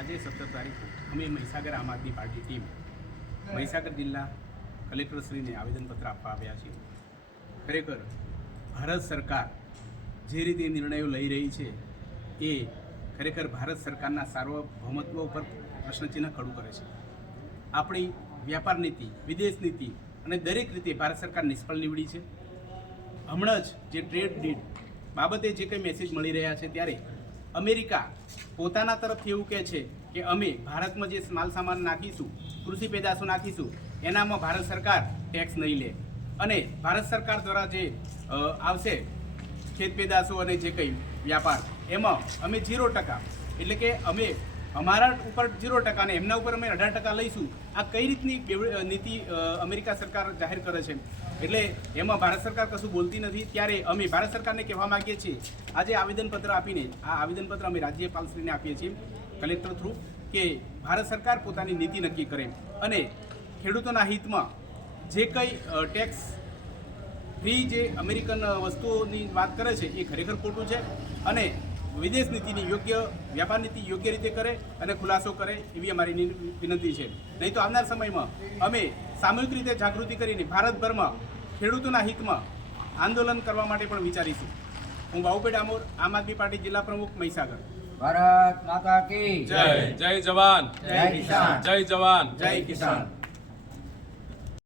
આજે સત્તર તારીખ અમે મહીસાગર આમ આદમી પાર્ટી ટીમ મહીસાગર જિલ્લા કલેક્ટરશ્રીને આવેદનપત્ર આપવા આવ્યા છીએ. ખરેખર ભારત સરકાર જે રીતે નિર્ણયો લઈ રહી છે, એ ખરેખર ભારત સરકારના સાર્વભૌમત્વ ઉપર પ્રશ્નચિહ્ન ખડું કરે છે. આપણી વ્યાપાર નીતિ, વિદેશ નીતિ અને દરેક રીતે ભારત સરકાર નિષ્ફળ નીવડી છે. હમણાં જ જે ટ્રેડ ડીડ બાબતે જે કંઈ મેસેજ મળી રહ્યા છે ત્યારે અમેરિકા પોતાના તરફથી એવું કહે છે કે અમે ભારતમાં જે માલ સામાન નાખીશું, કૃષિ પેદાશો નાખીશું, એનામાં ભારત સરકાર ટેક્સ નહીં લે. અને ભારત સરકાર દ્વારા જે આવશે ખેત પેદાશો અને જે કંઈ વ્યાપાર, એમાં અમે ઝીરો ટકા. એટલે કે અમે અમારા ઉપર ઝીરો ટકા અને એમના ઉપર અમે અઢાર ટકા લઈશું. આ કઈ રીતની નીતિ અમેરિકા સરકાર જાહેર કરે છે? એટલે એમાં ભારત સરકાર કશું બોલતી નથી. ત્યારે અમે ભારત સરકારને કહેવા માગીએ છીએ, આજે આવેદનપત્ર આપીને, આ આવેદનપત્ર અમે રાજ્યપાલશ્રીને આપીએ છીએ, કલેક્ટર થ્રુ, કે ભારત સરકાર પોતાની નીતિ નક્કી કરે. અને ખેડૂતોના હિતમાં જે કંઈ ટેક્સ ફ્રી જે અમેરિકન વસ્તુઓની વાત કરે છે, એ ખરેખર ખોટું છે. અને વિદેશ નીતિની યોગ્ય વ્યાપાર નીતિ યોગ્ય રીતે કરે અને ખુલાસો કરે એવી અમારી વિનંતી છે. નહીં તો આવનાર સમયમાં અમે સામૂહિક રીતે જાગૃતિ કરીને ભારતભરમાં ખેડૂતોના હિતમાં આંદોલન કરવા માટે પણ વિચારીશું. હું બાહુપેટ આમોર આમ આદમી પાર્ટી જિલ્લા પ્રમુખ મહીસાગર. ભારત માતા કી જય. જય જય જવાન. જય કિસાન. જય જવાન. જય કિસાન.